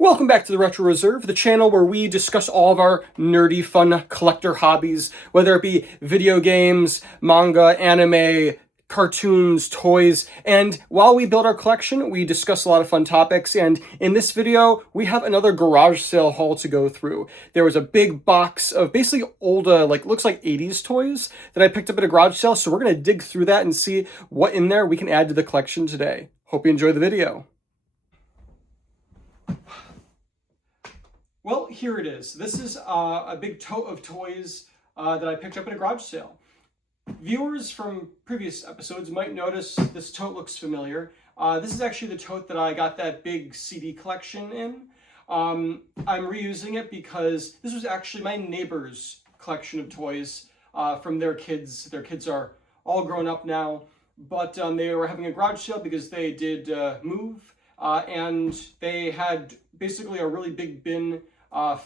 Welcome back to the Retro Reserve, the channel where we discuss all of our nerdy, fun collector hobbies, whether it be video games, manga, anime, cartoons, toys, and while we build our collection, we discuss a lot of fun topics, and in this video, we have another garage sale haul to go through. There was a big box of basically old, looks like 80s toys that I picked up at a garage sale, so we're going to dig through that and see what in there we can add to the collection today. Hope you enjoy the video. Well, here it is. This is a big tote of toys that I picked up at a garage sale. Viewers from previous episodes might notice this tote looks familiar. This is actually the tote that I got that big CD collection in. I'm reusing it because this was actually my neighbor's collection of toys from their kids. Their kids are all grown up now, but they were having a garage sale because they did move, and they had basically a really big bin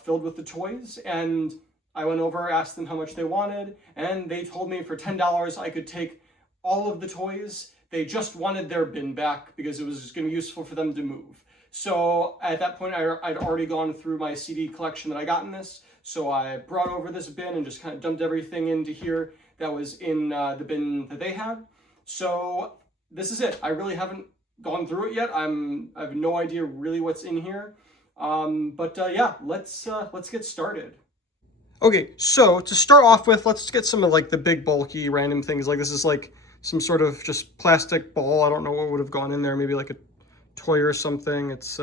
filled with the toys, and I went over, asked them how much they wanted, and they told me for $10 I could take all of the toys. They just wanted their bin back because it was going to be useful for them to move. So at that point, I'd already gone through my CD collection that I got in this, so I brought over this bin and just kind of dumped everything into here that was in the bin that they had. So this is it. I really haven't gone through it yet. I have no idea really what's in here. Yeah, let's get started. Okay, so to start off with, let's get some of like the big bulky random things. Like this is like some sort of just plastic ball. I don't know what would have gone in there. Maybe like a toy or something. It's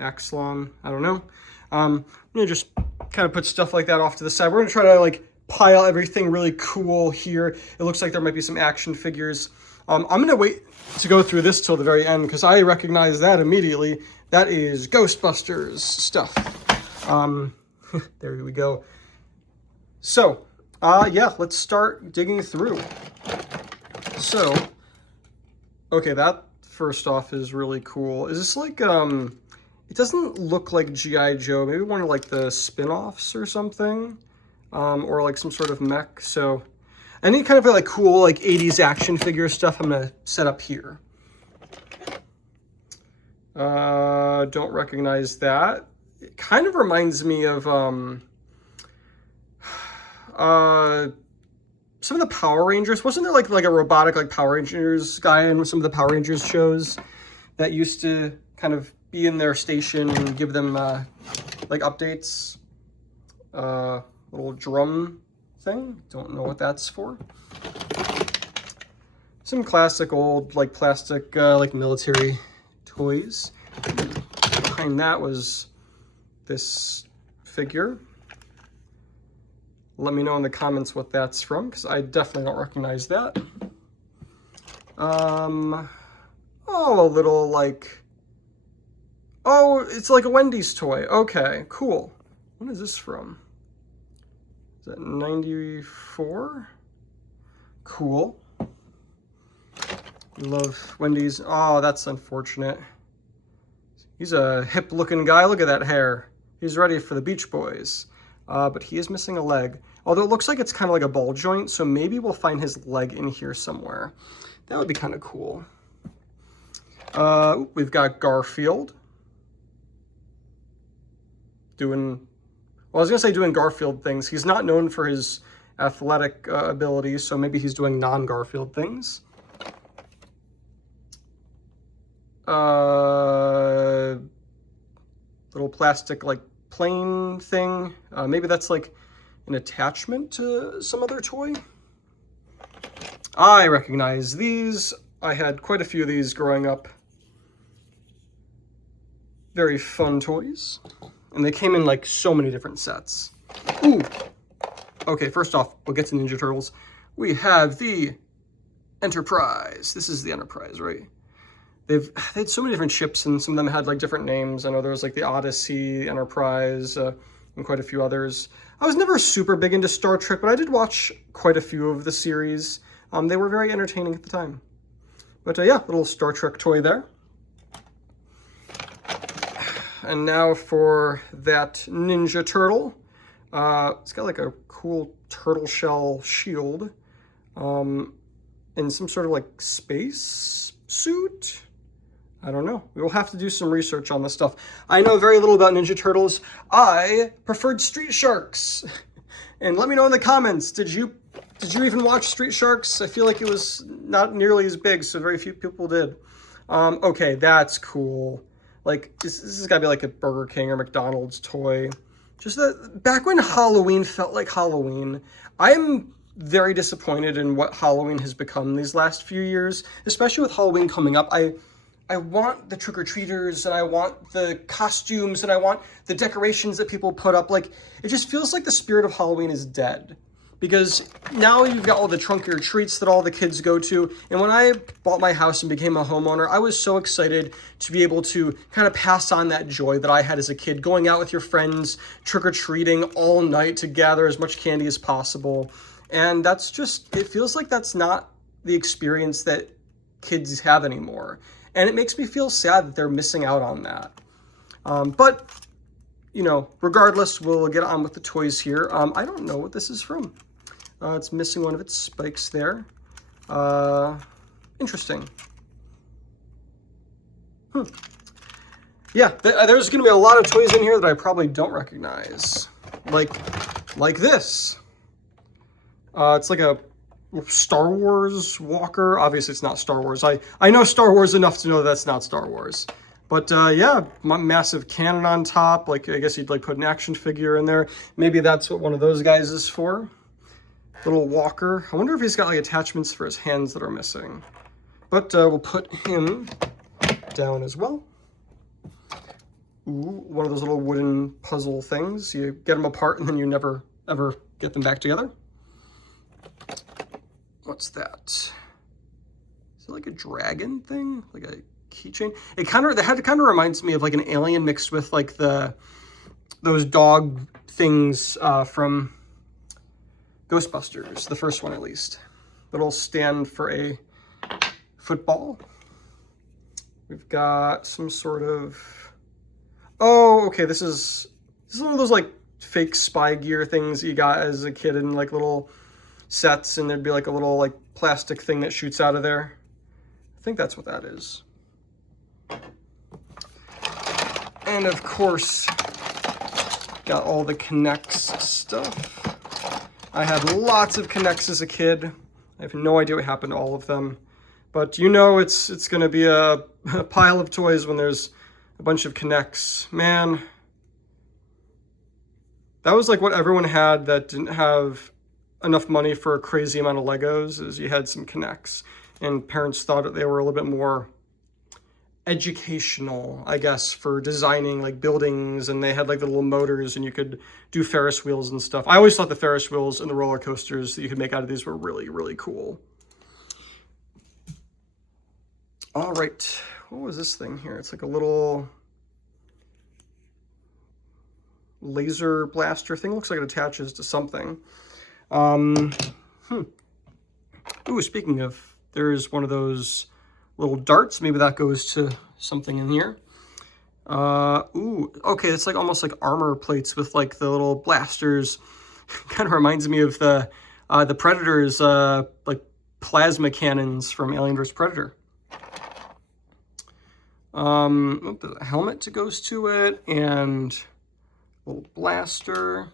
Axlon. I don't know. Just kind of put stuff like that off to the side. We're gonna try to like pile everything really cool here. It looks like there might be some action figures. I'm gonna wait to go through this till the very end because I recognize that immediately. That is Ghostbusters stuff. There we go. So, yeah, let's start digging through. So, okay, that first off is really cool. Is this like, it doesn't look like G.I. Joe. Maybe one of like the spin-offs or something. Or like some sort of mech. So, any kind of like cool like 80s action figure stuff I'm gonna set up here. Don't recognize that. It kind of reminds me of some of the Power Rangers. Wasn't there like a robotic like Power Rangers guy in some of the Power Rangers shows that used to kind of be in their station and give them like updates? Little drum thing. Don't know what that's for. Some classic old like plastic like military toys. Behind that was this figure. Let me know in the comments what that's from, because I definitely don't recognize that. Oh, a little like, oh, it's like a Wendy's toy. Okay, cool. What is this from? Is that 94? Cool. Love Wendy's. Oh, that's unfortunate. He's a hip-looking guy. Look at that hair. He's ready for the Beach Boys. But he is missing a leg. Although it looks like it's kind of like a ball joint, so maybe we'll find his leg in here somewhere. That would be kind of cool. We've got Garfield. Well, I was going to say doing Garfield things. He's not known for his athletic abilities, so maybe he's doing non-Garfield things. Little plastic like plane thing. Maybe that's like an attachment to some other toy. I recognize these. I had quite a few of these growing up. Very fun toys. And they came in like so many different sets. Ooh. Okay, first off, we'll get to Ninja Turtles. We have the Enterprise. This is the Enterprise, right? They had so many different ships, and some of them had like different names. I know there was like the Odyssey, Enterprise, and quite a few others. I was never super big into Star Trek, but I did watch quite a few of the series. They were very entertaining at the time. But yeah, little Star Trek toy there. And now for that Ninja Turtle. It's got like a cool turtle shell shield. In some sort of like space suit. I don't know. We will have to do some research on this stuff. I know very little about Ninja Turtles. I preferred Street Sharks. And let me know in the comments, did you even watch Street Sharks? I feel like it was not nearly as big, so very few people did. Okay, that's cool. Like, this has got to be like a Burger King or McDonald's toy. Just that, back when Halloween felt like Halloween, I am very disappointed in what Halloween has become these last few years, especially with Halloween coming up. I want the trick-or-treaters, and I want the costumes, and I want the decorations that people put up. Like, it just feels like the spirit of Halloween is dead. Because now you've got all the trunk-or-treats that all the kids go to. And when I bought my house and became a homeowner, I was so excited to be able to kind of pass on that joy that I had as a kid, going out with your friends, trick-or-treating all night to gather as much candy as possible. And that's just, it feels like that's not the experience that kids have anymore. And it makes me feel sad that they're missing out on that. But, you know, regardless, we'll get on with the toys here. I don't know what this is from. It's missing one of its spikes there. Interesting. Yeah, there's going to be a lot of toys in here that I probably don't recognize. Like this. It's like a Star Wars walker. Obviously, it's not Star Wars. I know Star Wars enough to know that's not Star Wars. But yeah, massive cannon on top. Like, I guess you'd like put an action figure in there. Maybe that's what one of those guys is for. Little walker. I wonder if he's got like attachments for his hands that are missing. But we'll put him down as well. Ooh, one of those little wooden puzzle things. You get them apart and then you never, ever get them back together. What's that? Is it like a dragon thing? Like a keychain? The head kind of reminds me of like an alien mixed with like those dog things from Ghostbusters, the first one at least. That'll stand for a football. We've got some sort of, oh, okay, this is one of those like fake spy gear things you got as a kid in like little sets, and there'd be like a little like plastic thing that shoots out of there. I think that's what that is. And of course, got all the K'NEX stuff. I had lots of K'NEX as a kid. I have no idea what happened to all of them. But you know it's gonna be a pile of toys when there's a bunch of K'NEX. Man, that was like what everyone had that didn't have enough money for a crazy amount of Legos, is you had some K'NEX. And parents thought that they were a little bit more educational, I guess, for designing like buildings, and they had like the little motors and you could do Ferris wheels and stuff. I always thought the Ferris wheels and the roller coasters that you could make out of these were really, really cool. All right, what was this thing here? It's like a little laser blaster thing. Looks like it attaches to something. Ooh, speaking of, there's one of those little darts. Maybe that goes to something in here. Ooh, okay, it's like almost like armor plates with like the little blasters. Kind of reminds me of the Predator's like plasma cannons from Alien vs. Predator. There's a helmet that goes to it, and a little blaster.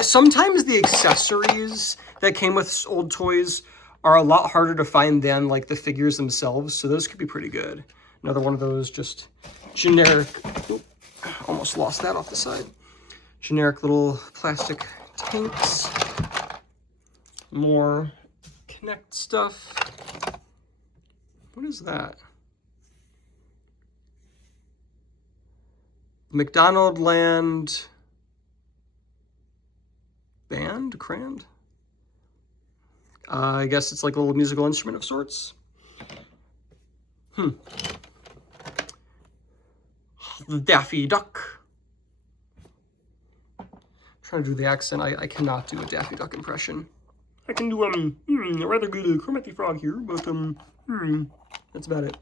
Sometimes the accessories that came with old toys are a lot harder to find than like the figures themselves, so those could be pretty good. Another one of those just generic, oop, almost lost that off the side. Generic little plastic tanks. More K'NEX stuff. What is that? McDonald Land band, crand? I guess it's like a little musical instrument of sorts. The Daffy Duck. I'm trying to do the accent. I cannot do a Daffy Duck impression. I can do a rather good Kermit the Frog here, but that's about it.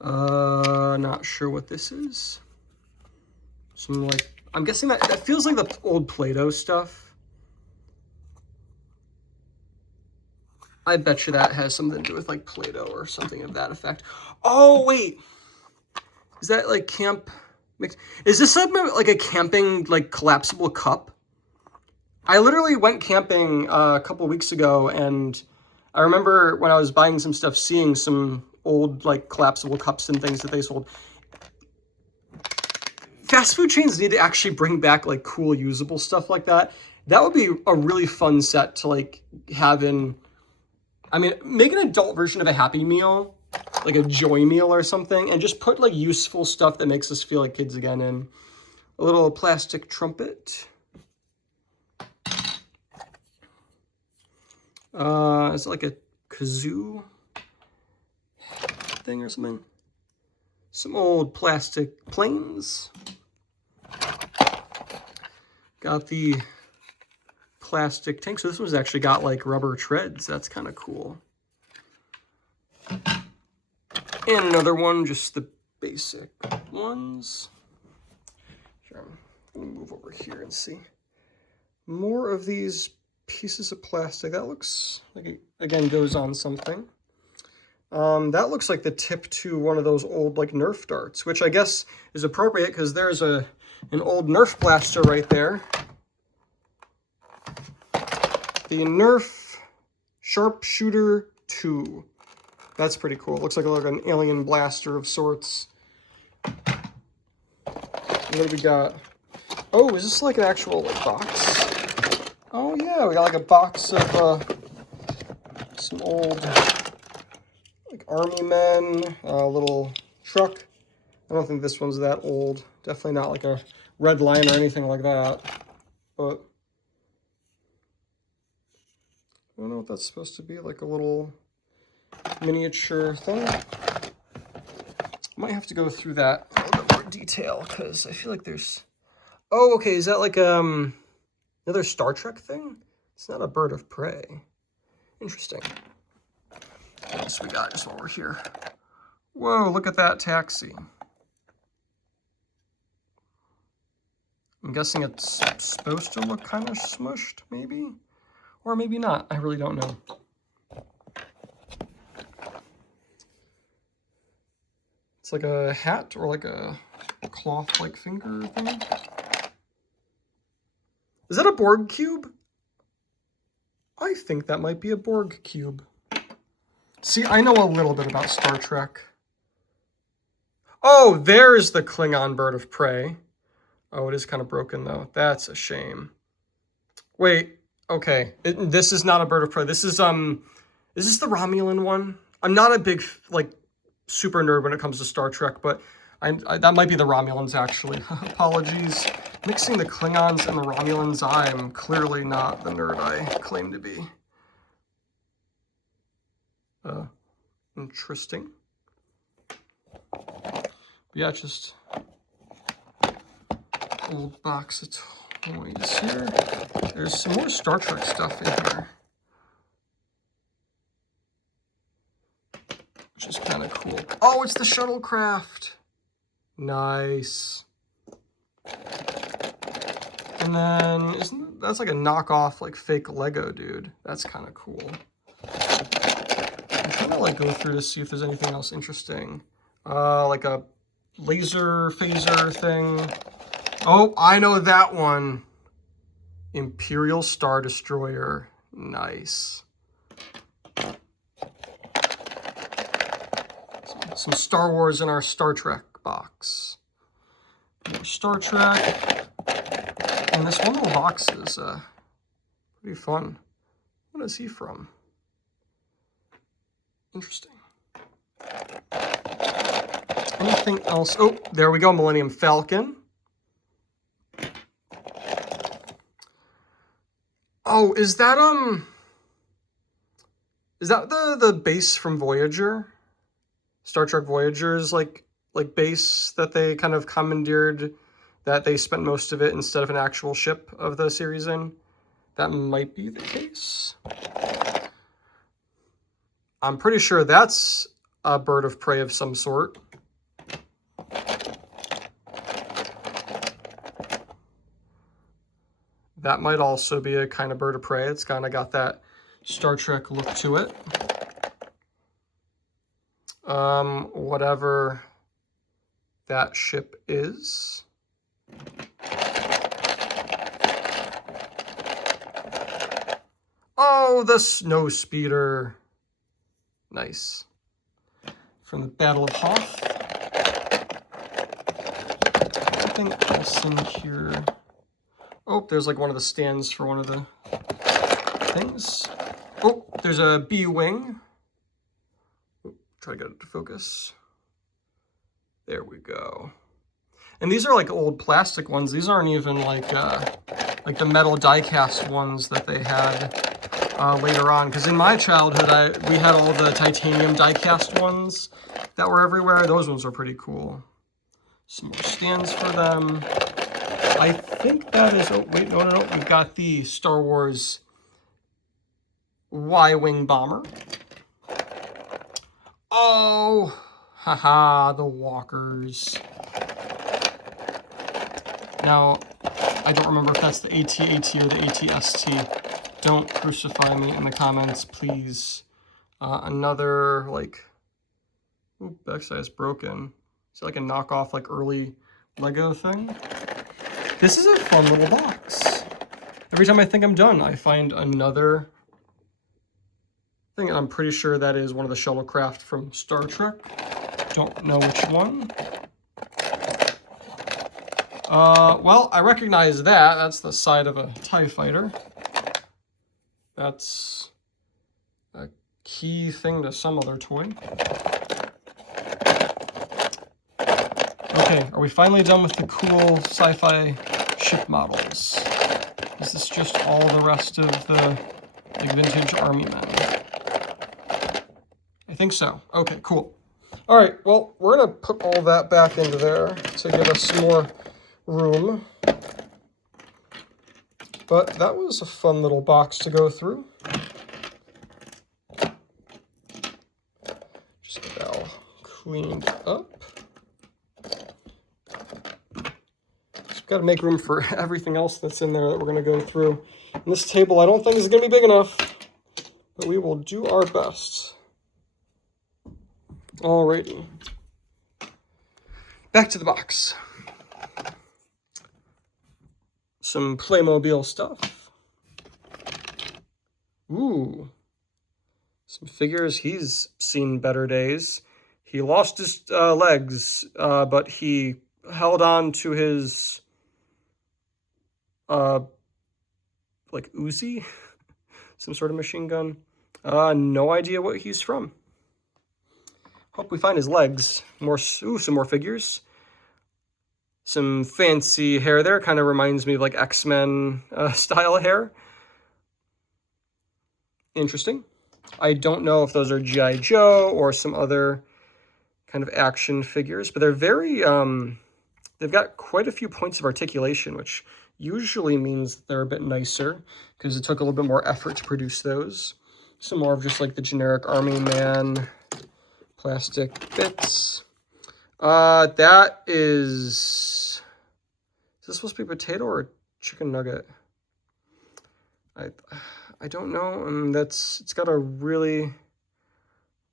Not sure what this is. Some like, I'm guessing that feels like the old Play-Doh stuff. I bet you that has something to do with like Play-Doh or something of that effect. Oh, wait. Is that like camp mix? Is this something like a camping like collapsible cup? I literally went camping a couple weeks ago, and I remember when I was buying some stuff, seeing some old like collapsible cups and things that they sold. Fast food chains need to actually bring back like cool usable stuff like that. That would be a really fun set to like have in. I mean, make an adult version of a Happy Meal, like a Joy Meal or something, and just put like useful stuff that makes us feel like kids again in. A little plastic trumpet. Is it like a kazoo thing or something? Some old plastic planes. Got the plastic tank. So this one's actually got like rubber treads. That's kind of cool. And another one, just the basic ones. Sure, I'm gonna move over here and see. More of these pieces of plastic. That looks like it, again, goes on something. That looks like the tip to one of those old like Nerf darts, which I guess is appropriate because there's an old Nerf blaster right there. The Nerf Sharpshooter 2. That's pretty cool. Looks like an alien blaster of sorts. What do we got? Oh, is this like an actual like box? Oh yeah, we got like a box of some old like army men, a little truck. I don't think this one's that old. Definitely not like a red line or anything like that. But I don't know what that's supposed to be, like a little miniature thing. Might have to go through that in a little bit more detail because I feel like there's. Oh, okay. Is that like another Star Trek thing? It's not a bird of prey. Interesting. What else we got just while we're here? Whoa, look at that taxi. I'm guessing it's supposed to look kind of smushed, maybe? Or maybe not. I really don't know. It's like a hat or like a cloth-like finger thing. Is that a Borg cube? I think that might be a Borg cube. See, I know a little bit about Star Trek. Oh, there's the Klingon bird of prey. Oh, it is kind of broken, though. That's a shame. Wait, okay. This is not a bird of prey. This is this the Romulan one? I'm not a big, like, super nerd when it comes to Star Trek, but that might be the Romulans, actually. Apologies. Mixing the Klingons and the Romulans, I'm clearly not the nerd I claim to be. Interesting. Yeah, just old box of toys here. There's some more Star Trek stuff in here, which is kind of cool. Oh, it's the shuttlecraft. Nice. And then that's like a knockoff, like fake Lego, dude. That's kind of cool. I'm trying to like go through to see if there's anything else interesting. Like a laser phaser thing. Oh, I know that one. Imperial Star Destroyer. Nice. Some Star Wars in our Star Trek box. More Star Trek. And this one little box is pretty fun. What is he from? Interesting. Anything else? Oh, there we go. Millennium Falcon. Oh, is that the base from Voyager? Star Trek Voyager's like base that they kind of commandeered, that they spent most of it instead of an actual ship of the series in? That might be the case. I'm pretty sure that's a bird of prey of some sort. That might also be a kind of bird of prey. It's kind of got that Star Trek look to it. Whatever that ship is. Oh, the snow speeder. Nice. From the Battle of Hoth. Anything else in here? Oh, there's like one of the stands for one of the things. Oh, there's a B-wing. Try to get it to focus. There we go. And these are like old plastic ones. These aren't even like the metal die-cast ones that they had later on. Because in my childhood, we had all the titanium die-cast ones that were everywhere. Those ones were pretty cool. Some more stands for them. I think that is, oh wait, no. We've got the Star Wars Y-wing bomber. Oh, haha, the walkers. Now, I don't remember if that's the AT-AT or the AT-ST. Don't crucify me in the comments, please. Another, like, ooh, backside is broken. Is it like a knockoff, like, early Lego thing? This is a fun little box. Every time I think I'm done, I find another thing, and I'm pretty sure that is one of the shuttlecraft from Star Trek. Don't know which one. Well, I recognize that. That's the side of a TIE fighter. That's a key thing to some other toy. Okay, are we finally done with the cool sci-fi ship models? Is this just all the rest of the like, vintage army men? I think so. Okay, cool. All right, well, we're going to put all that back into there to give us some more room. But that was a fun little box to go through. Just get that all cleaned up. Just got to make room for everything else that's in there that we're going to go through. And this table I don't think is going to be big enough, but we will do our best. Alrighty. Back to the box. Some Playmobil stuff. Ooh. Some figures. He's seen better days. He lost his legs, but he held on to his, like Uzi? Some sort of machine gun. No idea what he's from. Hope we find his legs. Some more figures. Some fancy hair there. Kind of reminds me of like X-Men style hair. Interesting. I don't know if those are G.I. Joe or some other kind of action figures, but they're very, they've got quite a few points of articulation, which usually means that they're a bit nicer because it took a little bit more effort to produce those. Some more of just like the generic army man plastic bits. That is this supposed to be potato or chicken nugget? I don't know. It's got a really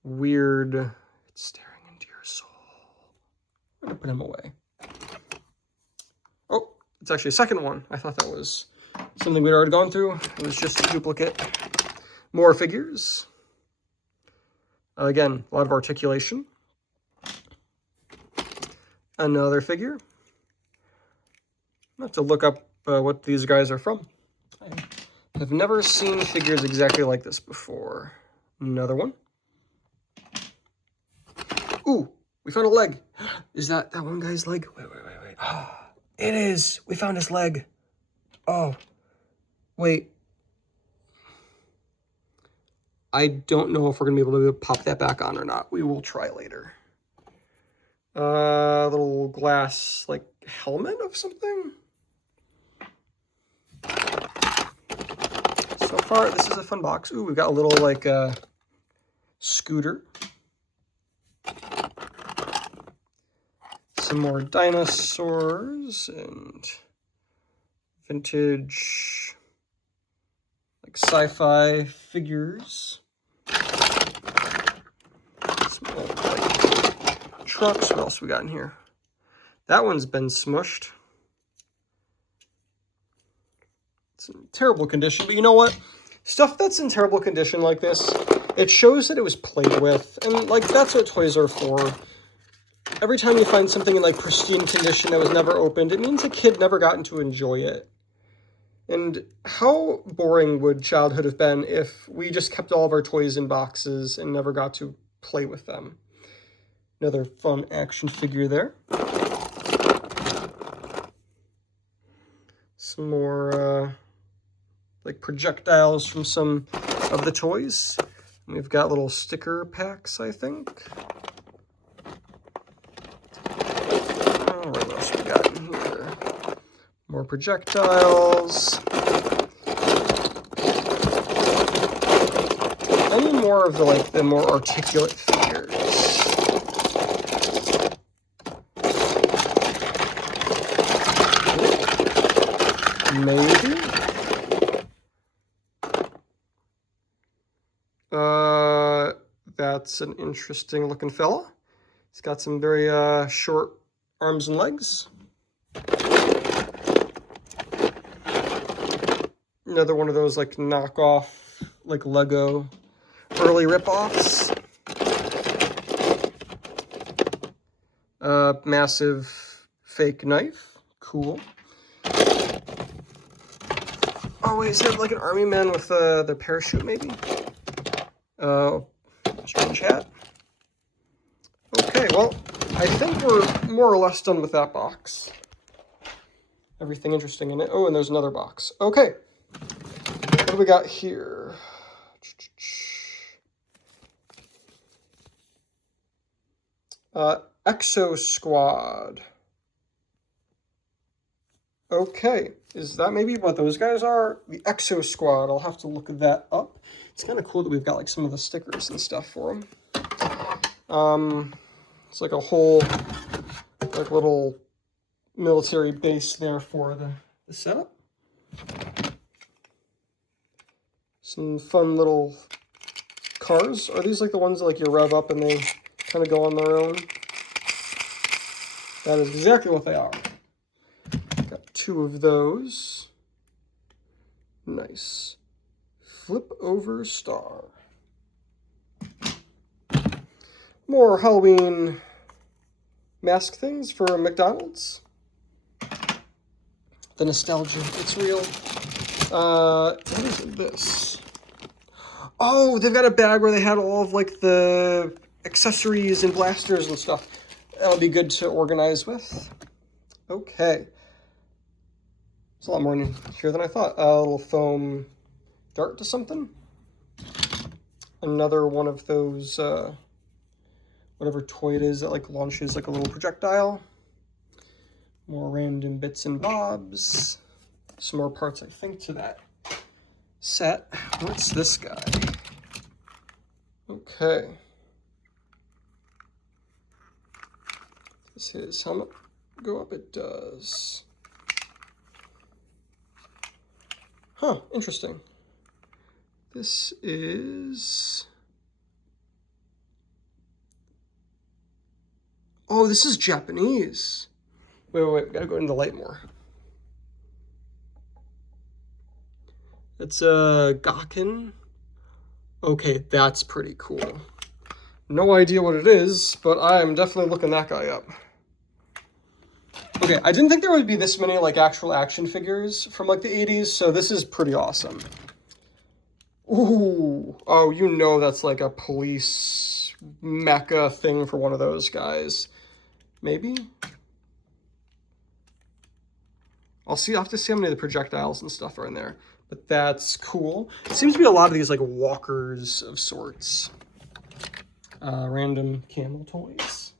weird, it's staring into your soul. I'm gonna put him away. Oh, it's actually a second one. I thought that was something we'd already gone through. It was just a duplicate. More figures. Again, a lot of articulation. Another figure. I have to look up what these guys are from. I have never seen figures exactly like this before. Another one. Ooh, we found a leg. Is that one guy's leg? Wait. It is. We found his leg. Oh, wait. I don't know if we're going to be able to pop that back on or not. We will try later. Little glass, like, helmet of something? So far, this is a fun box. Ooh, we've got a little, like, scooter. Some more dinosaurs and vintage, like, like sci-fi figures. Some old, like, trucks. What else we got in here? That one's been smushed. It's in terrible condition, but you know what? Stuff that's in terrible condition like this, it shows that it was played with, and like that's what toys are for. Every time you find something in like pristine condition that was never opened, it means a kid never gotten to enjoy it. And how boring would childhood have been if we just kept all of our toys in boxes and never got to play with them? Another fun action figure there. Some more like projectiles from some of the toys. And we've got little sticker packs, I think. Oh, what else we got in here? More projectiles. Any more of the more articulate figures. Maybe. That's an interesting looking fella. He's got some very short arms and legs. Another one of those like knockoff, like Lego early rip-offs. Massive fake knife. Cool. Oh wait, is that like an army man with the parachute maybe? Strange hat. Okay, well, I think we're more or less done with that box. Everything interesting in it. Oh, and there's another box. Okay. What do we got here? Exo Squad. Okay, is that maybe what those guys are? The Exo Squad. I'll have to look that up. It's kind of cool that we've got like some of the stickers and stuff for them. It's like a whole like little military base there for the setup. Some fun little cars. Are these like the ones that like you rev up and they kind of go on their own? That is exactly what they are. Got two of those. Nice. Flip over star. More Halloween mask things for McDonald's. The nostalgia, it's real. What is this? Oh, they've got a bag where they had all of like the accessories and blasters and stuff. That'll be good to organize with. Okay. It's a lot more in here than I thought. A little foam dart to something. Another one of those, whatever toy it is that like launches like a little projectile. More random bits and bobs. Some more parts, I think, to that set. What's this guy? Okay. Does his helmet go up? It does. Huh, interesting. This is... Oh, this is Japanese. Wait, gotta go into the light more. It's a Gakuen. Okay, that's pretty cool. No idea what it is, but I'm definitely looking that guy up. Okay, I didn't think there would be this many like actual action figures from like the 80s, so this is pretty awesome. Ooh, oh, you know that's like a police mecha thing for one of those guys. Maybe? I'll have to see how many of the projectiles and stuff are in there. But that's cool. It seems to be a lot of these like walkers of sorts. Random camel toys.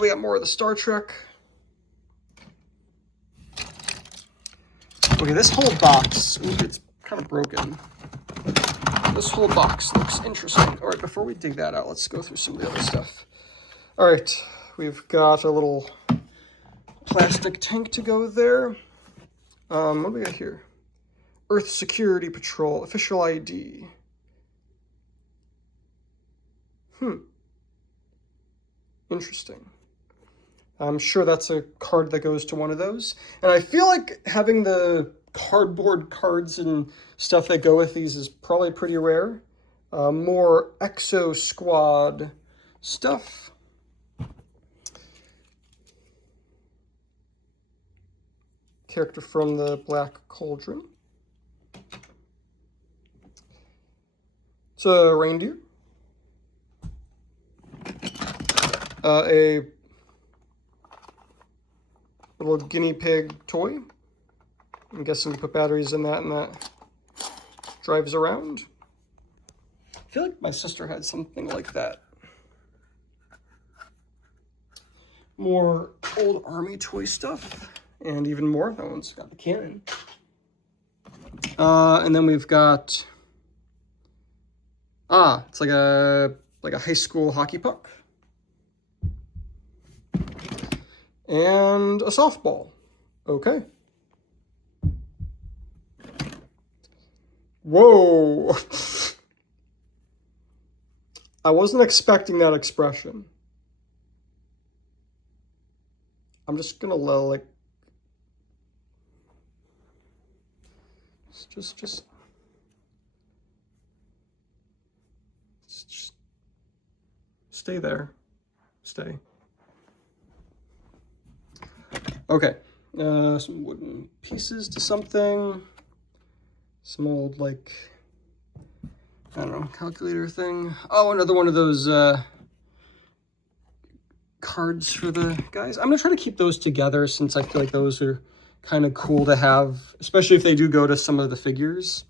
We got more of the Star Trek. Okay, this whole box, ooh, it's kind of broken. This whole box looks interesting. All right, before we dig that out, let's go through some of the other stuff. All right, we've got a little plastic tank to go there. What do we got here? Earth Security Patrol, official ID. Interesting. I'm sure that's a card that goes to one of those. And I feel like having the cardboard cards and stuff that go with these is probably pretty rare. More Exo Squad stuff. Character from the Black Cauldron. It's a reindeer. A little guinea pig toy. I'm guessing you put batteries in that and that drives around. I feel like my sister had something like that. More old army toy stuff. And even more. That one's got the cannon. And then we've got... it's like a high school hockey puck. And a softball. Okay. Whoa. I wasn't expecting that expression. I'm just gonna like... Just stay there. Stay. Okay. Some wooden pieces to something. Some old, like, I don't know, calculator thing. Oh, another one of those cards for the guys. I'm gonna try to keep those together since I feel like those are kind of cool to have, especially if they do go to some of the figures.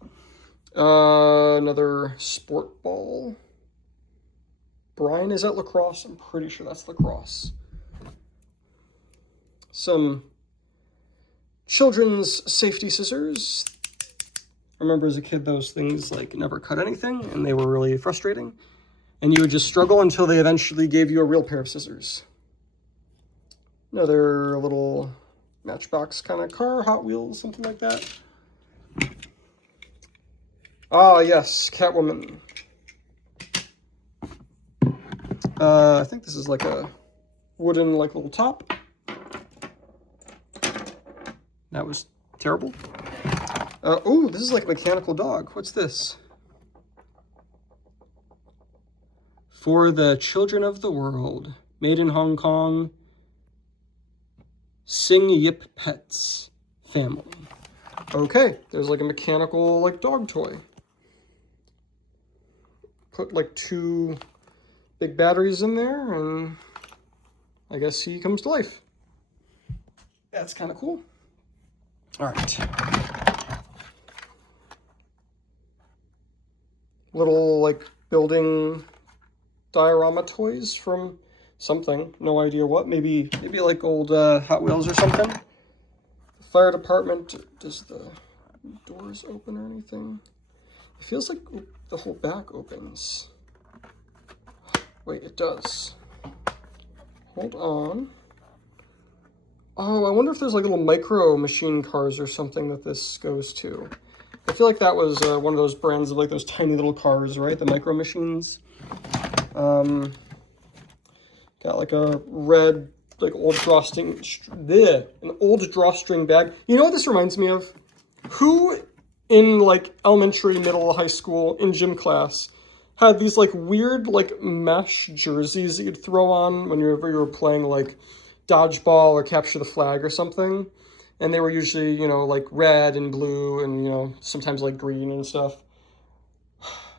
Another sport ball. Brian, is that lacrosse? I'm pretty sure that's lacrosse. Some children's safety scissors. I remember as a kid, those things like never cut anything and they were really frustrating. And you would just struggle until they eventually gave you a real pair of scissors. Another little Matchbox kind of car, Hot Wheels, something like that. Ah, yes, Catwoman. I think this is like a wooden, like, little top. That was terrible. Oh, this is like a mechanical dog. What's this? For the Children of the World. Made in Hong Kong. Sing Yip Pets family. Okay, there's like a mechanical like dog toy. Put like 2 big batteries in there and I guess he comes to life. That's kind of cool. All right. Little like building diorama toys from something, no idea what, maybe like old Hot Wheels or something. The fire department, does the doors open or anything? It feels like the whole back opens. Wait, it does. Hold on. Oh, I wonder if there's like little micro machine cars or something that this goes to. I feel like that was one of those brands of like those tiny little cars, right? The micro machines. Got like a red, like old drawstring, an old drawstring bag. You know what this reminds me of? Who in like elementary, middle, high school, in gym class had these like weird like mesh jerseys that you'd throw on whenever you were playing like dodgeball or capture the flag or something? And they were usually, you know, like red and blue and, you know, sometimes like green and stuff.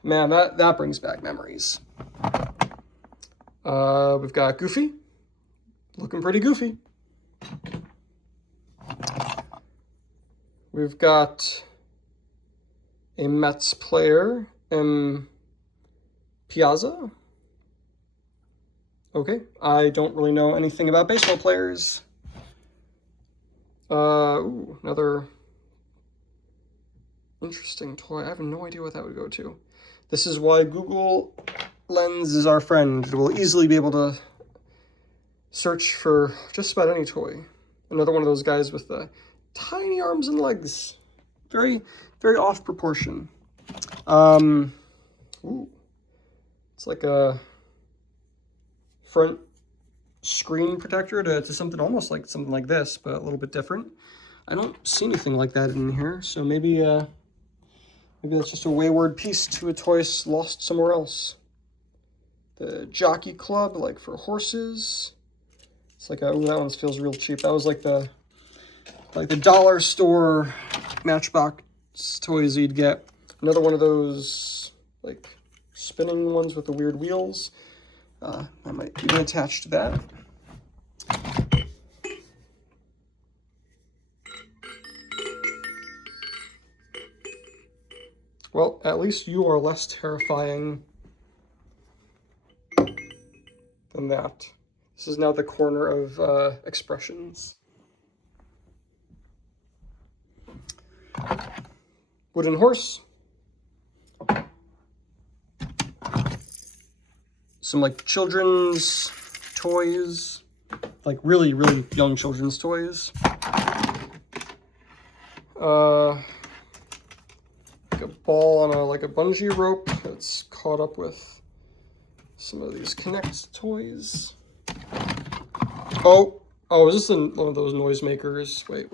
Man, that brings back memories. We've got Goofy, looking pretty goofy. We've got a Mets player, Piazza. Okay, I don't really know anything about baseball players. Ooh, another interesting toy. I have no idea what that would go to. This is why Google Lens is our friend. We'll easily be able to search for just about any toy. Another one of those guys with the tiny arms and legs. Very, very off proportion. Ooh, it's like a front screen protector to something almost like something like this, but a little bit different. I don't see anything like that in here, so maybe maybe that's just a wayward piece to a toy lost somewhere else. The Jockey Club, like for horses. It's like ooh, that one feels real cheap. That was like the dollar store Matchbox toys you'd get. Another one of those like spinning ones with the weird wheels. I might even attach to that. Well, at least you are less terrifying than that. This is now the corner of expressions. Wooden horse. Some like children's toys, like really, really young children's toys. Like a ball on like a bungee rope that's caught up with some of these Connect toys. Oh, is this one of those noisemakers? Wait.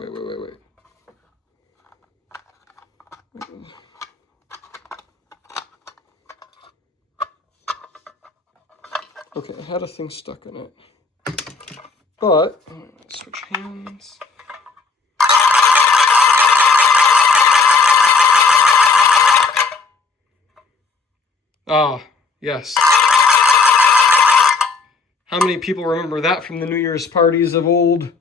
Okay, I had a thing stuck in it. But, switch hands. Ah, yes. How many people remember that from the New Year's parties of old?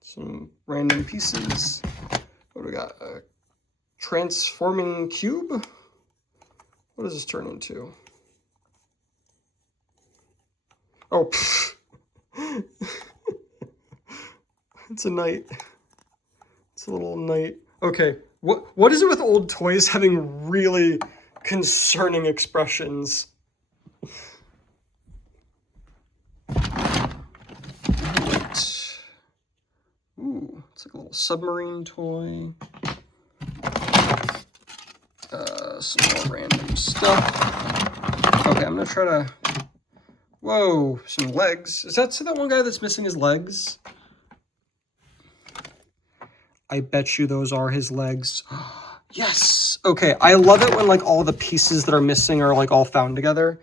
Some random pieces. What do we got? A transforming cube? What does this turn into? Oh, it's a knight. It's a little knight. Okay, what is it with old toys having really concerning expressions? Ooh, it's like a little submarine toy. Some more random stuff. Okay, I'm gonna try to... Whoa, some legs. Is that one guy that's missing his legs? I bet you those are his legs. Yes! Okay, I love it when like all the pieces that are missing are like all found together.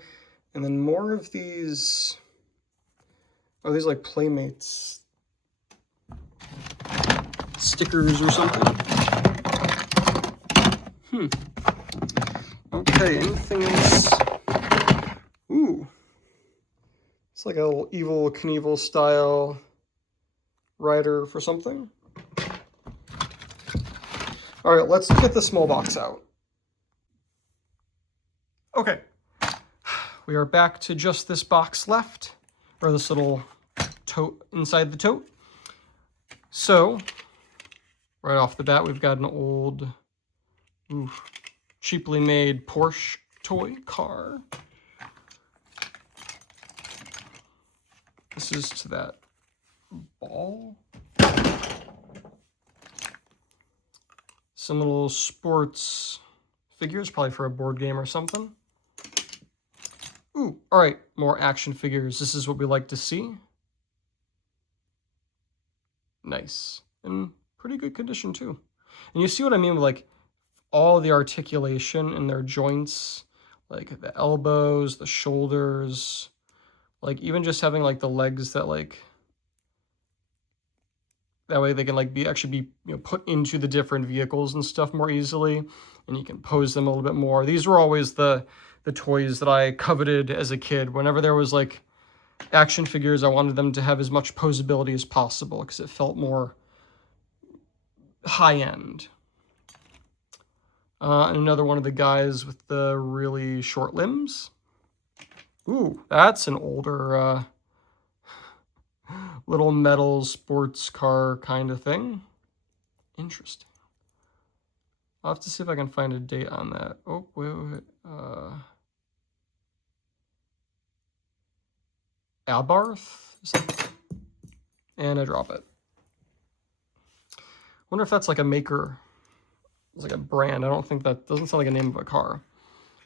And then more of these... Are these like Playmates stickers or something? Okay, anything else? Ooh. It's like a little Evel Knievel style rider for something. All right, let's get the small box out. Okay. We are back to just this box left, or this little tote inside the tote. So, right off the bat, we've got an old, cheaply made Porsche toy car. This is to that ball. Some little sports figures, probably for a board game or something. Ooh, all right, more action figures. This is what we like to see. Nice, and pretty good condition too. And you see what I mean with like all the articulation in their joints, like the elbows, the shoulders, like even just having like the legs that like, that way they can like actually be put into the different vehicles and stuff more easily, and you can pose them a little bit more. These were always the toys that I coveted as a kid. Whenever there was like action figures, I wanted them to have as much posability as possible because it felt more high-end. And another one of the guys with the really short limbs. Ooh, that's an older little metal sports car kind of thing. Interesting. I'll have to see if I can find a date on that. Oh, wait. Abarth? And I drop it. Wonder if that's like a maker. It's like a brand. I don't think that doesn't sound like a name of a car.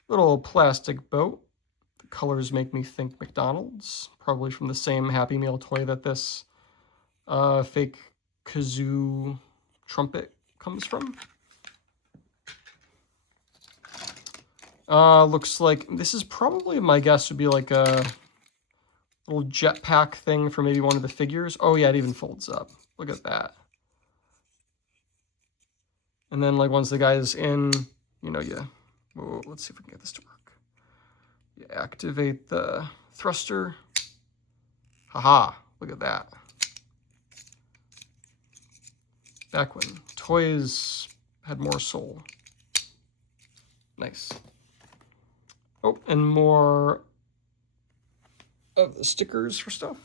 Little plastic boat. The colors make me think McDonald's. Probably from the same Happy Meal toy that this fake kazoo trumpet comes from. Looks like this is probably, my guess would be like a little jetpack thing for maybe one of the figures. Oh yeah, it even folds up. Look at that. And then like once the guy's in, you know, whoa, let's see if we can get this to work. You activate the thruster. Haha, look at that. Back when toys had more soul. Nice. Oh, and more of the stickers for stuff.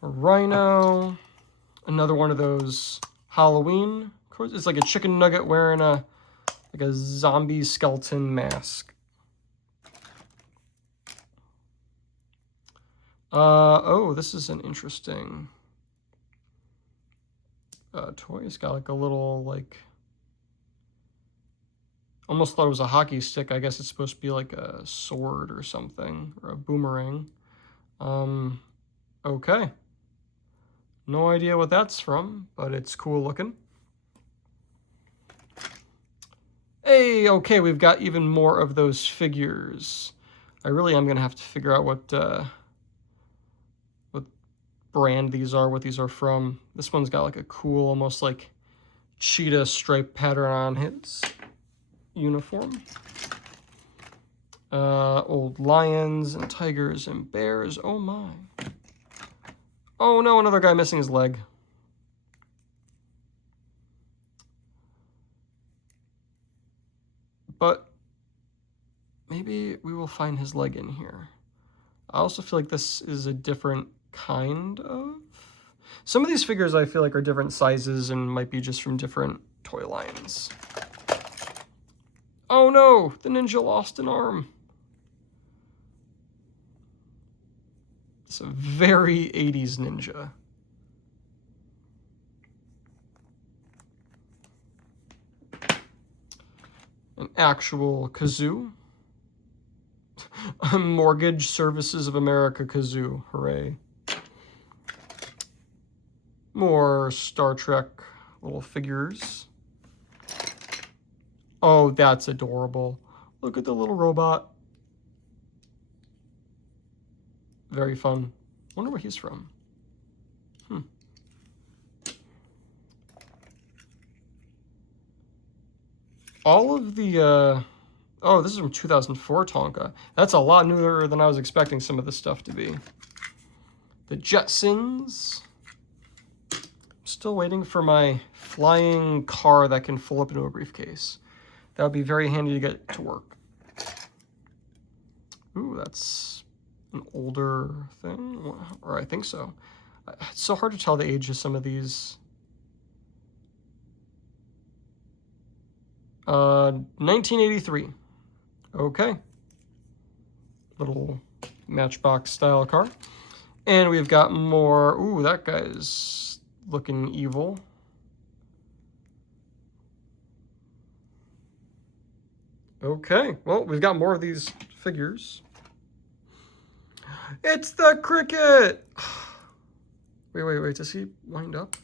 A rhino. Another one of those Halloween. It's like a chicken nugget wearing a zombie skeleton mask. Oh, this is an interesting toy. It's got like a little like, almost thought it was a hockey stick. I guess it's supposed to be like a sword or something, or a boomerang. Okay. No idea what that's from, but it's cool looking. Hey, okay, we've got even more of those figures. I really am gonna have to figure out what brand these are, what these are from. This one's got like a cool, almost like cheetah stripe pattern on his uniform. Old lions and tigers and bears. Oh my. Oh no, another guy missing his leg. But maybe we will find his leg in here. I also feel like this is a different kind of... Some of these figures I feel like are different sizes and might be just from different toy lines. Oh no, the ninja lost an arm. It's a very 80s ninja. An actual kazoo. A Mortgage Services of America kazoo. Hooray. More Star Trek little figures. Oh, that's adorable. Look at the little robot. Very fun. Wonder where he's from. All of the, oh, this is from 2004 Tonka. That's a lot newer than I was expecting some of this stuff to be. The Jetsons. Still waiting for my flying car that can fold up into a briefcase. That would be very handy to get to work. Ooh, that's an older thing, or I think so. It's so hard to tell the age of some of these. 1983. Okay. Little Matchbox style car. And we've got more. Ooh, that guy's looking evil. Okay, well, we've got more of these figures. It's the cricket! Wait, does he wind up?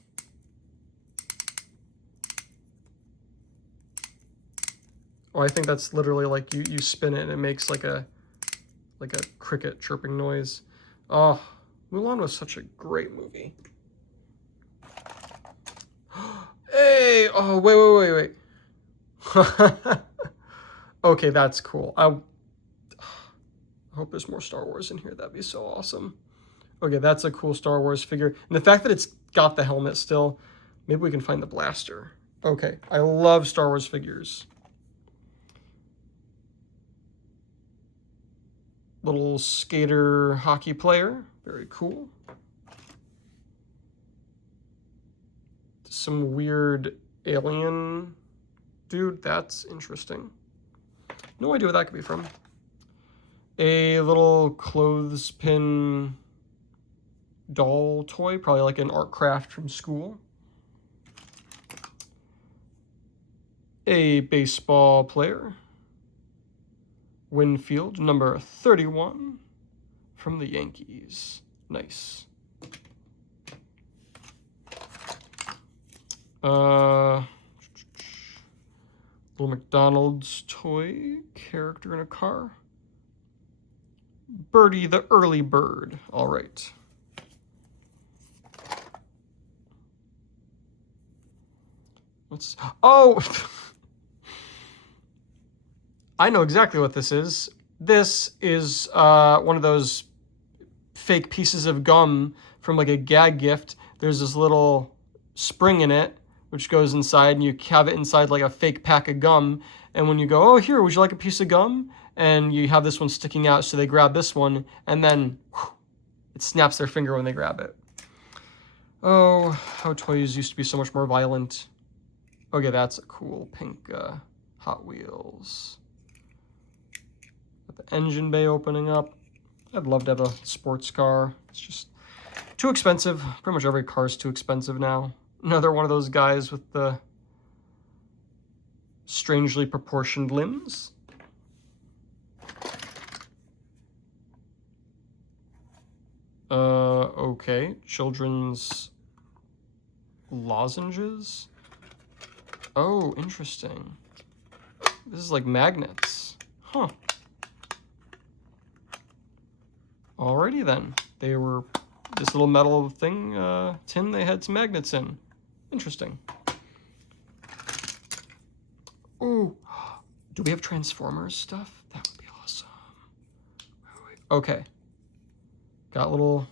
Oh, I think that's literally like you spin it and it makes like a cricket chirping noise. Oh, Mulan was such a great movie. Hey! Oh, wait. Okay, that's cool. I hope there's more Star Wars in here. That'd be so awesome. Okay, that's a cool Star Wars figure. And the fact that it's got the helmet still, maybe we can find the blaster. Okay, I love Star Wars figures. Little skater hockey player. Very cool. Some weird alien dude. That's interesting. No idea what that could be from. A little clothespin doll toy, probably like an art craft from school. A baseball player. Winfield, number 31 from the Yankees. Nice. Little McDonald's toy character in a car. Birdie the early bird. All right. What's... Oh! I know exactly what this is. This is one of those fake pieces of gum from like a gag gift. There's this little spring in it, which goes inside, and you have it inside like a fake pack of gum. And when you go, oh, here, would you like a piece of gum? And you have this one sticking out, so they grab this one, and then whew, it snaps their finger when they grab it. Oh, how toys used to be so much more violent. Okay, that's a cool pink Hot Wheels. Got the engine bay opening up. I'd love to have a sports car. It's just too expensive. Pretty much every car is too expensive now. Another one of those guys with the strangely proportioned limbs. Okay. Children's lozenges. Oh, interesting. This is like magnets. Huh. Alrighty then. They were this little metal thing, tin they had some magnets in. Interesting. Ooh. Do we have Transformers stuff? That would be awesome. Okay. Got a little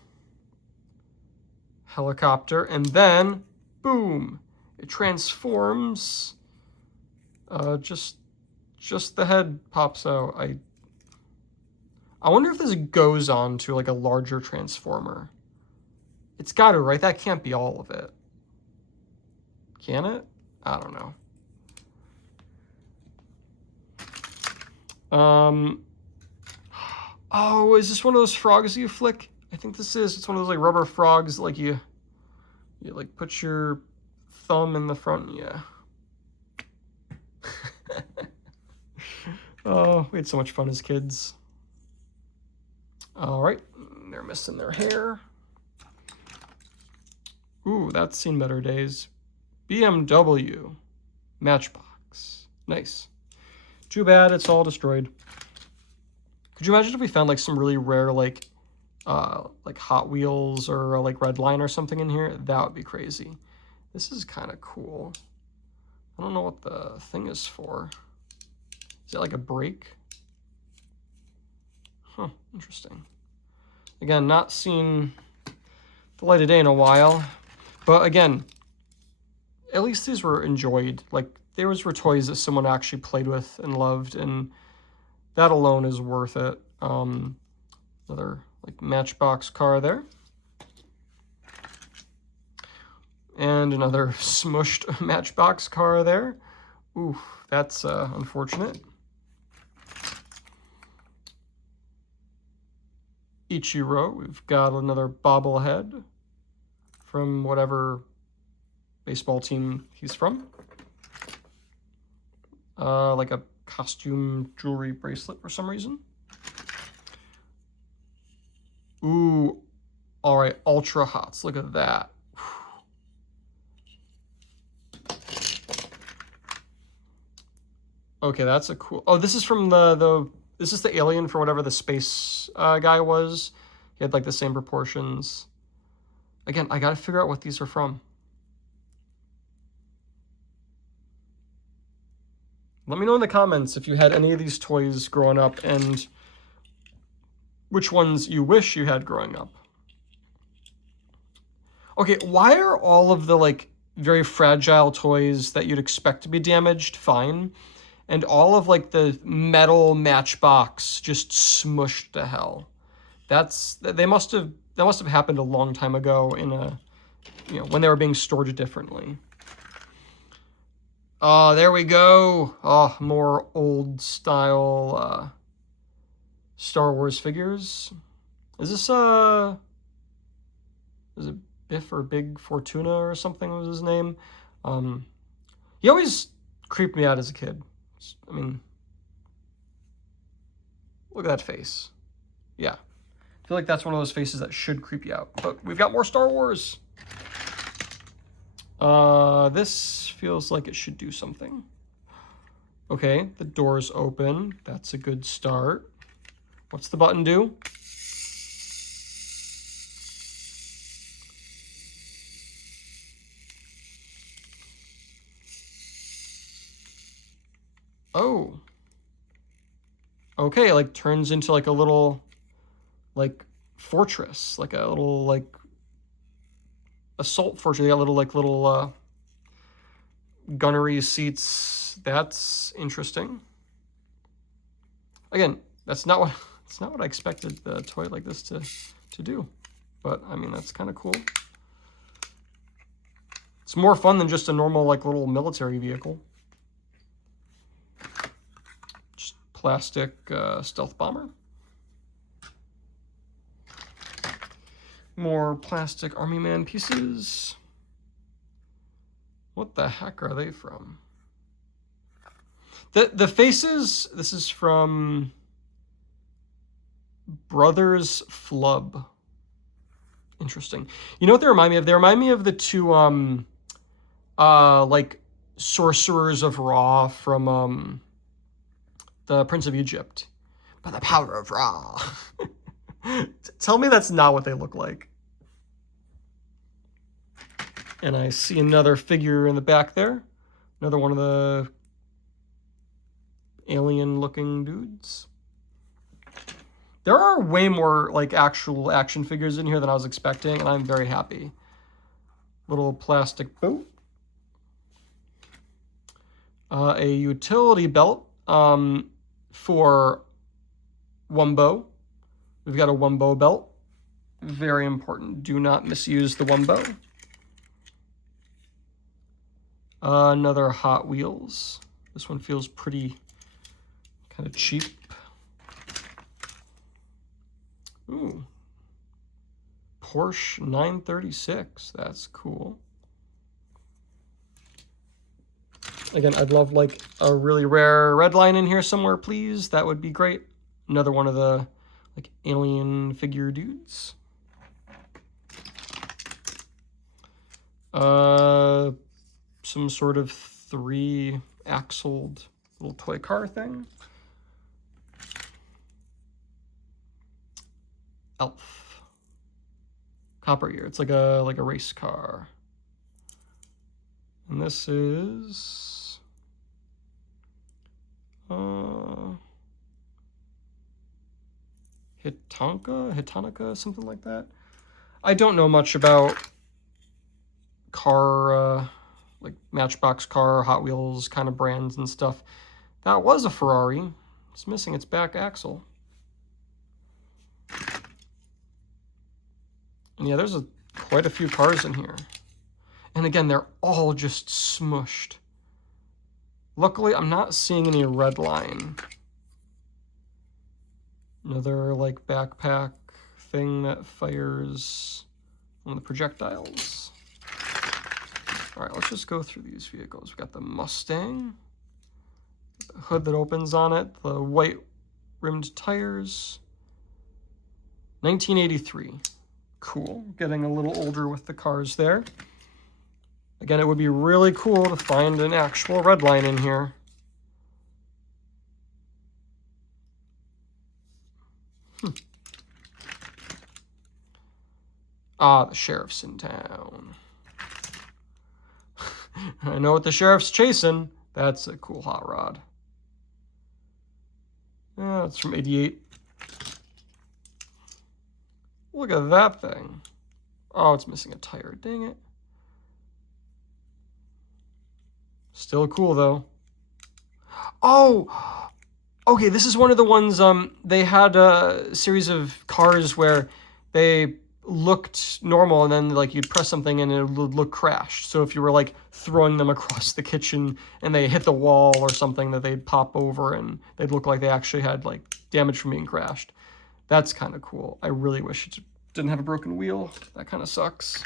helicopter, and then, boom, it transforms. Just the head pops out. I wonder if this goes on to like a larger transformer. It's got to, right? That can't be all of it. Can it? I don't know. Oh, is this one of those frogs you flick? I think this is. It's one of those like rubber frogs, like you like put your thumb in the front. Yeah. Oh, we had so much fun as kids. All right, they're missing their hair. Ooh, that's seen better days. BMW Matchbox. Nice. Too bad it's all destroyed. Could you imagine if we found like some really rare like Hot Wheels or like Red Line or something in here? That would be crazy. This is kind of cool. I don't know what the thing is for. Is it like a brake? Huh, interesting. Again, not seen the light of day in a while. But again, at least these were enjoyed. Like, there were toys that someone actually played with and loved, and that alone is worth it. Another like Matchbox car there. And another smushed Matchbox car there. Ooh, that's unfortunate. Ichiro, we've got another bobblehead from whatever baseball team he's from. Like a costume jewelry bracelet for some reason. Ooh, all right, Ultra Hots, look at that. Okay, that's a cool, oh, this is from this is the alien for whatever the space guy was. He had like the same proportions. Again, I gotta figure out what these are from. Let me know in the comments if you had any of these toys growing up and which ones you wish you had growing up. Okay, why are all of the like very fragile toys that you'd expect to be damaged fine? And all of like the metal Matchbox just smushed to hell. That must have happened a long time ago in a, you know, when they were being stored differently. Oh, there we go. Oh, more old style Star Wars figures. Is this is it Biff or Big Fortuna or something was his name? He always creeped me out as a kid. I mean, look at that face. Yeah. I feel like that's one of those faces that should creep you out. But we've got more Star Wars. This feels like it should do something. Okay, the door's open. That's a good start. What's the button do? Oh. Okay, like turns into like a little like fortress, like a little like assault fortress. They got little gunnery seats. That's interesting. Again, that's not what I expected the toy like this to do. But I mean, that's kind of cool. It's more fun than just a normal like little military vehicle. Just plastic stealth bomber. More plastic Army Man pieces. What the heck are they from? The faces, this is from Brothers Flub. Interesting. You know what they remind me of? They remind me of the two like sorcerers of Ra from the Prince of Egypt. By the power of Ra. Tell me that's not what they look like. And I see another figure in the back there. Another one of the alien-looking dudes. There are way more like actual action figures in here than I was expecting, and I'm very happy. Little plastic boat. A utility belt for Wumbo. We've got a Wumbo belt. Very important. Do not misuse the Wumbo. Another Hot Wheels. This one feels pretty kind of cheap. Ooh. Porsche 936. That's cool. Again, I'd love like a really rare red line in here somewhere, please. That would be great. Another one of the like alien figure dudes. Some sort of 3-axled little toy car thing. Elf. Copper Ear. It's like a race car. And this is Hitonica, something like that. I don't know much about car, like Matchbox car, Hot Wheels kind of brands and stuff. That was a Ferrari. It's missing its back axle. And yeah, there's quite a few cars in here. And again, they're all just smushed. Luckily, I'm not seeing any red line. Another like backpack thing that fires one of the projectiles. All right, let's just go through these vehicles. We've got the Mustang, the hood that opens on it, the white rimmed tires. 1983. Cool. Getting a little older with the cars there. Again, it would be really cool to find an actual red line in here. Ah, the sheriff's in town. I know what the sheriff's chasing. That's a cool hot rod. Yeah, it's from 88. Look at that thing. Oh, it's missing a tire. Dang it. Still cool, though. Oh! Okay, this is one of the ones, they had a series of cars where they looked normal and then like you'd press something and it would look crashed. So if you were like throwing them across the kitchen and they hit the wall or something, that they'd pop over and they'd look like they actually had like damage from being crashed. That's kind of cool. I really wish it didn't have a broken wheel. That kind of sucks.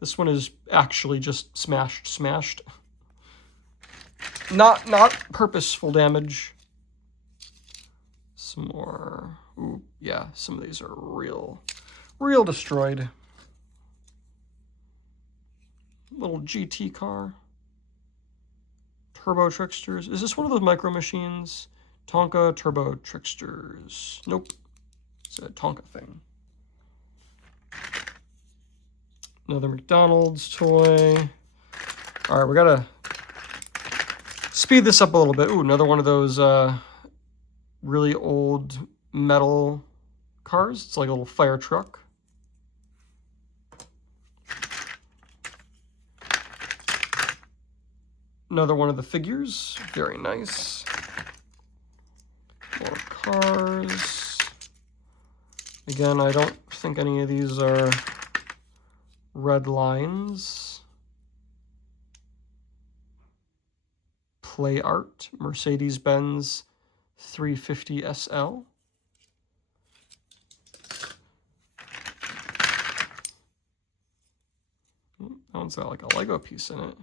This one is actually just smashed. Not purposeful damage. Some more. Ooh, yeah, some of these are real destroyed. Little GT car. Turbo Tricksters. Is this one of those micro machines? Tonka Turbo Tricksters. Nope. It's a Tonka thing. Another McDonald's toy. All right, we gotta speed this up a little bit. Ooh, another one of those really old metal cars. It's like a little fire truck. Another one of the figures. Very nice. More cars. Again, I don't think any of these are red lines. Play Art, Mercedes-Benz 350 SL. That one's got like a Lego piece in it.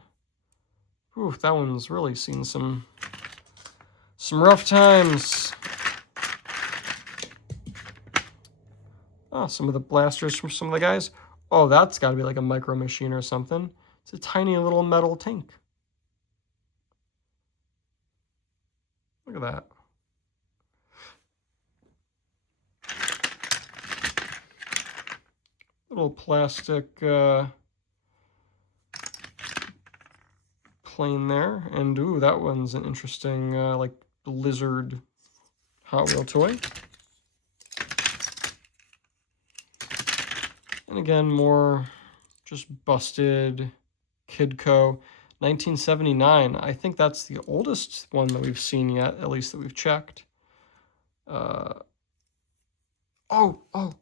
Ooh, that one's really seen some rough times. Oh, some of the blasters from some of the guys. Oh, that's got to be like a micro machine or something. It's a tiny little metal tank. Look at that. Little plastic plane there. And ooh, that one's an interesting like lizard Hot Wheel toy. And again, more just busted Kidco. 1979. I think that's the oldest one that we've seen yet, at least that we've checked. Oh,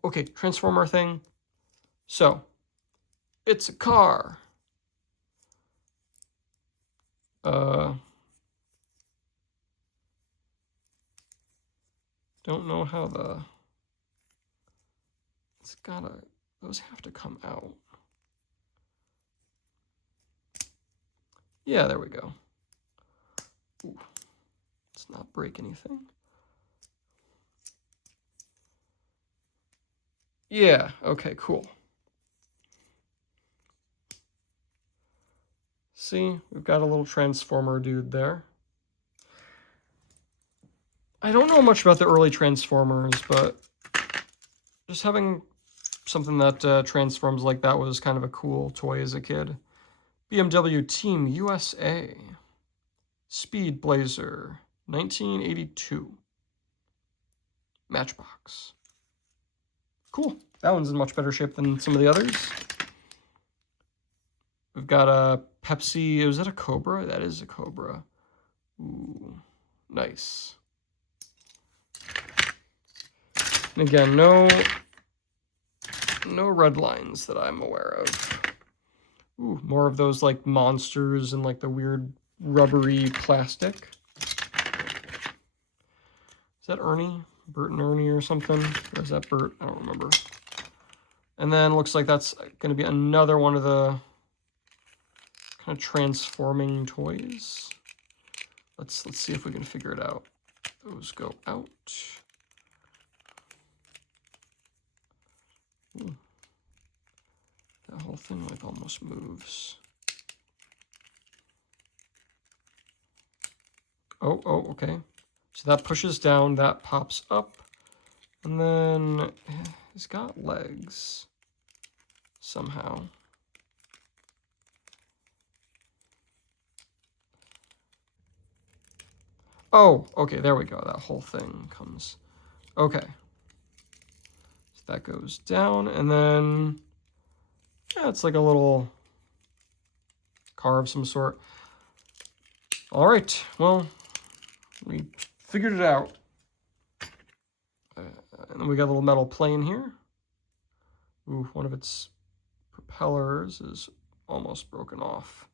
okay, Transformer thing. So, it's a car. Don't know how it's gotta, those have to come out. Yeah, there we go. Ooh, let's not break anything. Yeah, okay, cool. See, we've got a little Transformer dude there. I don't know much about the early Transformers, but just having something that transforms like that was kind of a cool toy as a kid. BMW Team USA. Speed Blazer, 1982. Matchbox. Cool. That one's in much better shape than some of the others. We've got a Pepsi. Is that a Cobra? That is a Cobra. Ooh, nice. And again, no red lines that I'm aware of. Ooh, more of those like monsters and like the weird rubbery plastic. Is that Ernie? Bert and Ernie or something? Or is that Bert? I don't remember. And then looks like that's going to be another one of the kind of transforming toys. Let's see if we can figure it out. Those go out. Ooh. That whole thing like almost moves. Oh, okay. So that pushes down, that pops up, and then it's got legs somehow. Oh, okay, there we go. That whole thing comes. Okay. So that goes down, and then, yeah, it's like a little car of some sort. All right, well, we figured it out. And then we got a little metal plane here. Ooh, one of its propellers is almost broken off.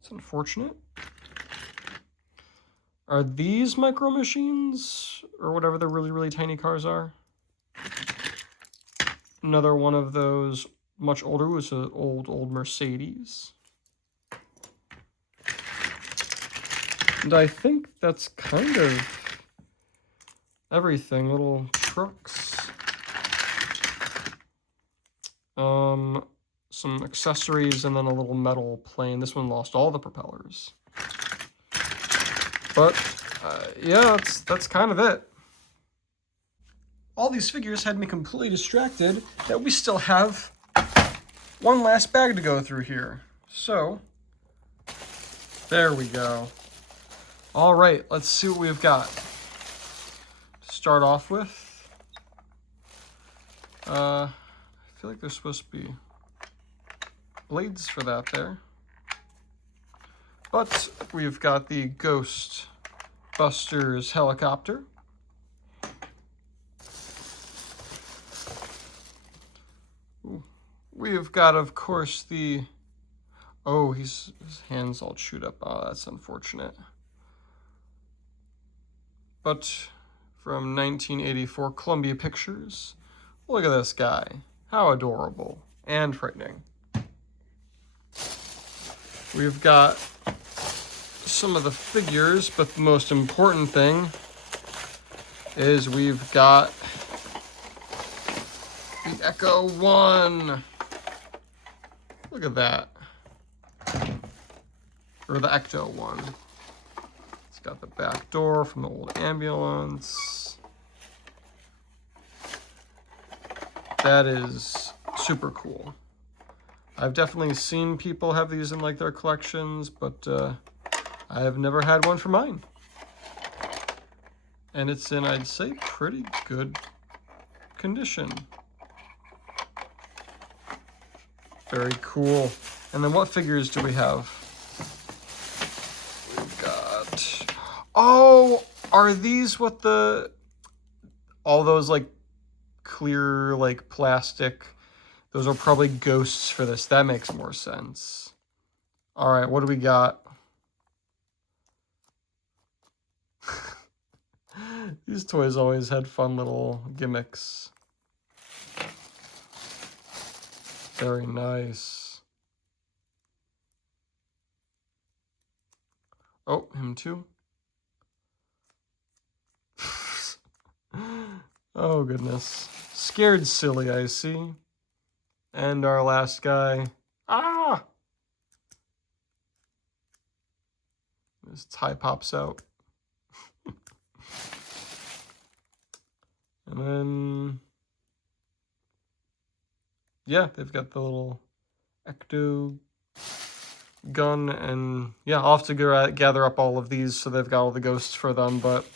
It's unfortunate. Are these micro machines or whatever the really, really tiny cars are? Another one of those much older was an old Mercedes. And I think that's kind of everything. Little trucks. Some accessories, and then a little metal plane. This one lost all the propellers. But, yeah, that's kind of it. All these figures had me completely distracted that we still have one last bag to go through here. So, there we go. All right, let's see what we've got. To start off with, I feel like there's supposed to be blades for that there. But we've got the Ghostbusters helicopter. We've got, of course, the... Oh, his hands all chewed up. Oh, that's unfortunate. But from 1984 Columbia Pictures. Look at this guy. How adorable and frightening. We've got some of the figures, but the most important thing is we've got the Echo 1. Look at that. Or the Ecto 1. It's got the back door from the old ambulance. That is super cool. I've definitely seen people have these in like their collections, but I have never had one for mine. And it's in, I'd say, pretty good condition. Very cool. And then what figures do we have? We've got... Oh, are these what the... All those like clear like plastic... Those are probably ghosts for this. That makes more sense. All right, what do we got? These toys always had fun little gimmicks. Very nice. Oh, him too. Oh, goodness. Scared silly, I see. And our last guy. Ah! His tie pops out. And then... Yeah, they've got the little ecto gun, and yeah, I'll have to gather up all of these so they've got all the ghosts for them, but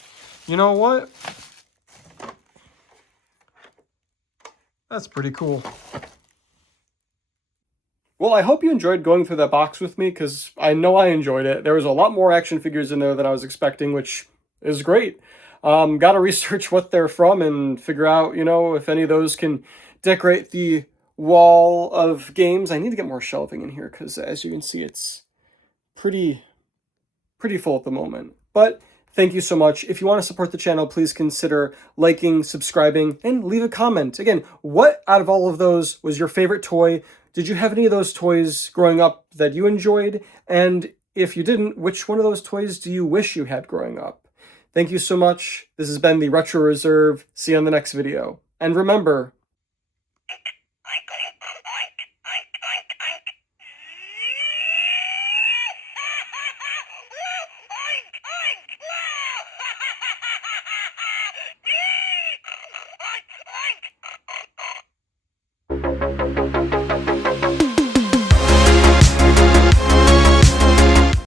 you know what? That's pretty cool. Well, I hope you enjoyed going through that box with me, because I know I enjoyed it. There was a lot more action figures in there than I was expecting, which is great. Got to research what they're from and figure out, you know, if any of those can decorate the wall of games. I need to get more shelving in here because, as you can see, it's pretty full at the moment. But thank you so much. If you want to support the channel, please consider liking, subscribing, and leave a comment. Again, what out of all of those was your favorite toy? Did you have any of those toys growing up that you enjoyed? And if you didn't, which one of those toys do you wish you had growing up? Thank you so much. This has been the Retro Reserve. See you on the next video. And remember,